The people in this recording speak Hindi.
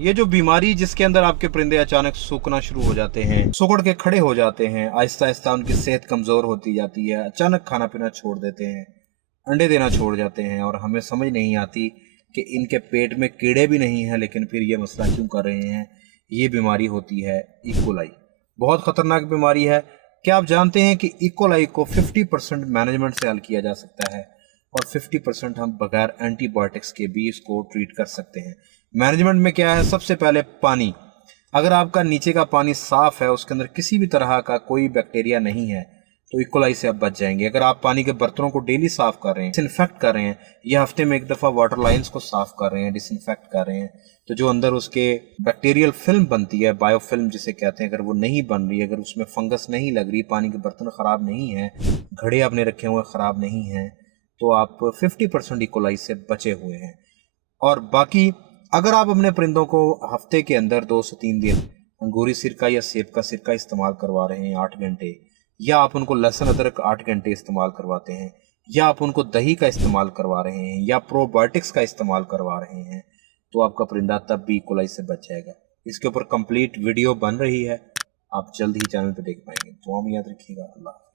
ये जो बीमारी जिसके अंदर आपके परिंदे अचानक सूखना शुरू हो जाते हैं, सुकड़ के खड़े हो जाते हैं, आहिस्ता आहिस्ता उनकी सेहत कमजोर होती जाती है, अचानक खाना पीना छोड़ देते हैं, अंडे देना छोड़ जाते हैं, और हमें समझ नहीं आती कि इनके पेट में कीड़े भी नहीं हैं लेकिन फिर ये मसला क्यों कर रहे हैं। ये बीमारी होती है इकोलाई। बहुत खतरनाक बीमारी है। क्या आप जानते हैं कि इकोलाई को 50% मैनेजमेंट से हल किया जा सकता है और 50% हम बगैर एंटीबायोटिक्स के भी इसको ट्रीट कर सकते हैं। मैनेजमेंट में क्या है? सबसे पहले पानी। अगर आपका नीचे का पानी साफ है, उसके अंदर किसी भी तरह का कोई बैक्टीरिया नहीं है, तो इकोलाई से आप बच जाएंगे। अगर आप पानी के बर्तनों को डेली साफ कर रहे हैं, डिसइंफेक्ट कर रहे हैं, या हफ्ते में एक दफा वाटर लाइंस को साफ कर रहे हैं, डिसइंफेक्ट कर रहे हैं, तो जो अंदर उसके बैक्टीरियल फिल्म बनती है, बायोफिल्म जिसे कहते हैं, अगर वो नहीं बन रही, अगर उसमें फंगस नहीं लग रही, पानी के बर्तन खराब नहीं है, घड़े आपने रखे हुए खराब नहीं हैं, तो आप 50% इकोलाई से बचे हुए हैं। और बाकी अगर आप अपने परिंदों को हफ्ते के अंदर 2 से 3 दिन अंगूरी सिरका या सेब का सिरका इस्तेमाल करवा रहे हैं 8 घंटे, या आप उनको लहसुन अदरक 8 घंटे इस्तेमाल करवाते हैं, या आप उनको दही का इस्तेमाल करवा रहे हैं, या प्रोबायोटिक्स का इस्तेमाल करवा रहे हैं, तो आपका परिंदा तब भी इकोलाई से बच जाएगा। इसके ऊपर कंप्लीट वीडियो बन रही है, आप जल्द ही चैनल पर देख पाएंगे। तो हम याद रखिएगा। अल्लाह।